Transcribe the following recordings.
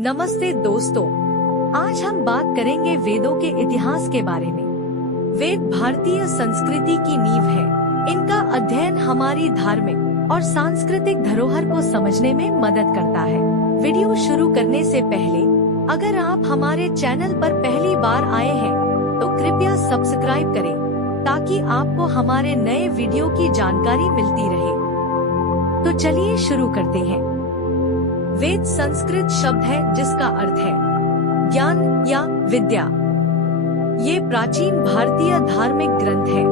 नमस्ते दोस्तों, आज हम बात करेंगे वेदों के इतिहास के बारे में। वेद भारतीय संस्कृति की नींव है। इनका अध्ययन हमारी धार्मिक और सांस्कृतिक धरोहर को समझने में मदद करता है। वीडियो शुरू करने से पहले अगर आप हमारे चैनल पर पहली बार आए हैं तो कृपया सब्सक्राइब करें ताकि आपको हमारे नए वीडियो की जानकारी मिलती रहे। तो चलिए शुरू करते हैं। वेद संस्कृत शब्द है जिसका अर्थ है ज्ञान या विद्या। ये प्राचीन भारतीय धार्मिक ग्रंथ है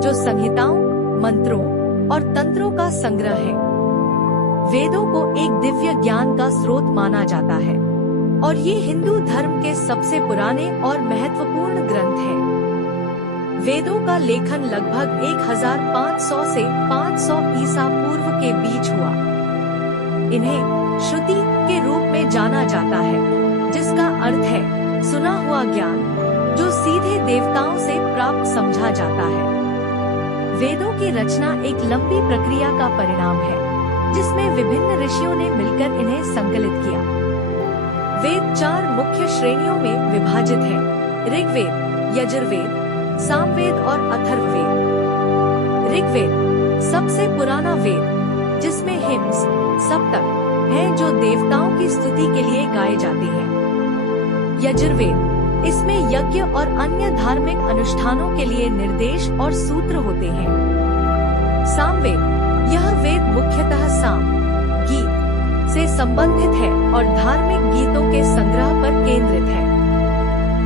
जो संहिताओं, मंत्रों और तंत्रों का संग्रह है। वेदों को एक दिव्य ज्ञान का स्रोत माना जाता है और ये हिंदू धर्म के सबसे पुराने और महत्वपूर्ण ग्रंथ हैं। वेदों का लेखन लगभग 1500 से 500 ईसा पूर्व के बीच हुआ। इन्हें श्रुति के रूप में जाना जाता है, जिसका अर्थ है सुना हुआ ज्ञान, जो सीधे देवताओं से प्राप्त समझा जाता है। वेदों की रचना एक लंबी प्रक्रिया का परिणाम है, जिसमें विभिन्न ऋषियों ने मिलकर इन्हें संकलित किया। वेद 4 मुख्य श्रेणियों में विभाजित है: ऋग्वेद, यजुर्वेद, सामवेद और अथर्ववेद। ऋग्वेद सबसे पुराना वेद, जिसमें हिम्स, सप्तक है जो देवताओं की स्तुति के लिए गाए जाते हैं। यजुर्वेद, इसमें यज्ञ और अन्य धार्मिक अनुष्ठानों के लिए निर्देश और सूत्र होते हैं। सामवेद, यह वेद मुख्यतः साम, गीत से संबंधित है और धार्मिक गीतों के संग्रह पर केंद्रित है।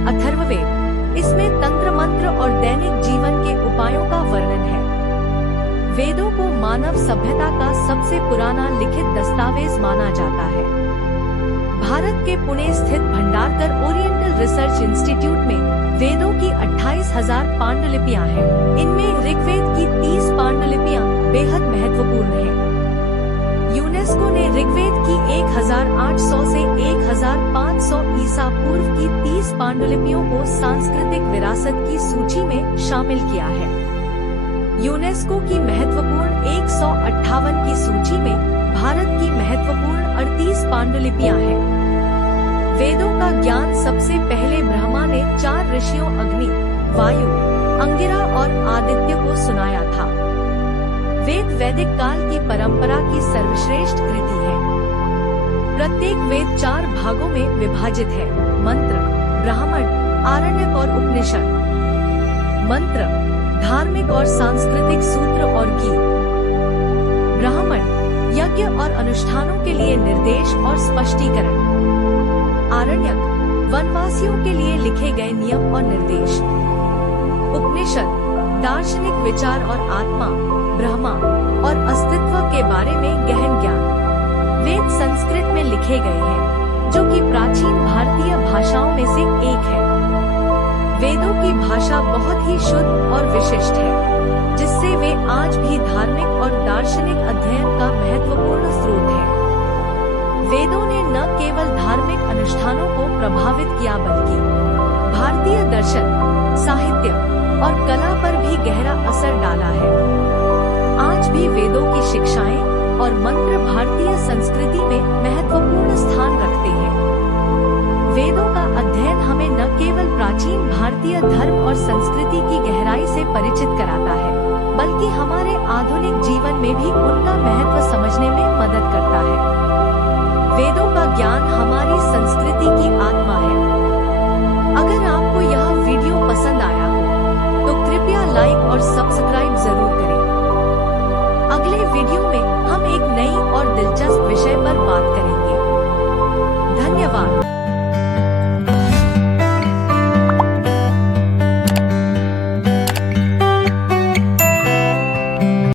अथर्ववेद, इसमें तंत्र मंत्र और दैनिक जीवन के उपायों का वर्णन है। वेदों को मानव सभ्यता का सबसे पुराना लिखित दस्तावेज माना जाता है। भारत के पुणे स्थित भंडारकर ओरिएंटल रिसर्च इंस्टीट्यूट में वेदों की 28,000 पांडुलिपियां हैं। इनमें ऋग्वेद की 30 पांडुलिपियां बेहद महत्वपूर्ण हैं। यूनेस्को ने ऋग्वेद की 1800 से 1500 ईसा पूर्व की 30 पांडुलिपियों को सांस्कृतिक विरासत की सूची में शामिल किया है। यूनेस्को की महत्वपूर्ण 158 की सूची में भारत की महत्वपूर्ण 38 पांडुलिपियां हैं। वेदों का ज्ञान सबसे पहले ब्रह्मा ने 4 ऋषियों अग्नि, वायु, अंगिरा और आदित्य को सुनाया था। वेद वैदिक काल की परंपरा की सर्वश्रेष्ठ कृति है। प्रत्येक वेद 4 भागों में विभाजित है: मंत्र, ब्राह्मण, आरण्यक और उपनिषद। मंत्र धार्मिक और सांस्कृतिक सूत्र और गीत। ब्राह्मण यज्ञ और अनुष्ठानों के लिए निर्देश और स्पष्टीकरण। आरण्यक वनवासियों के लिए लिखे गए नियम और निर्देश। उपनिषद दार्शनिक विचार और आत्मा, ब्रह्मा और अस्तित्व के बारे में गहन ज्ञान। वेद संस्कृत में लिखे गए हैं, जो कि प्राचीन भारतीय भाषाओं में से एक है। वेदों की भाषा बहुत ही शुद्ध और विशिष्ट है, जिससे वे आज भी धार्मिक और दार्शनिक अध्ययन का महत्वपूर्ण स्रोत है। वेदों ने न केवल धार्मिक अनुष्ठानों को प्रभावित किया, बल्कि भारतीय दर्शन, साहित्य और कला पर भी गहरा असर डाला है। आज भी वेदों की शिक्षाएं और मंत्र भारतीय संस्कृति में महत्वपूर्ण स्थान रखते हैं। वेदों का अध्ययन हमें न केवल प्राचीन भारतीय धर्म और संस्कृति की गहराई से परिचित कराता है, बल्कि हमारे आधुनिक जीवन में भी उनका महत्व समझने में मदद करता है। वेदों का ज्ञान हमारी संस्कृति की आत्मा है। अगर आपको यह वीडियो पसंद आया हो तो कृपया लाइक और सब्सक्राइब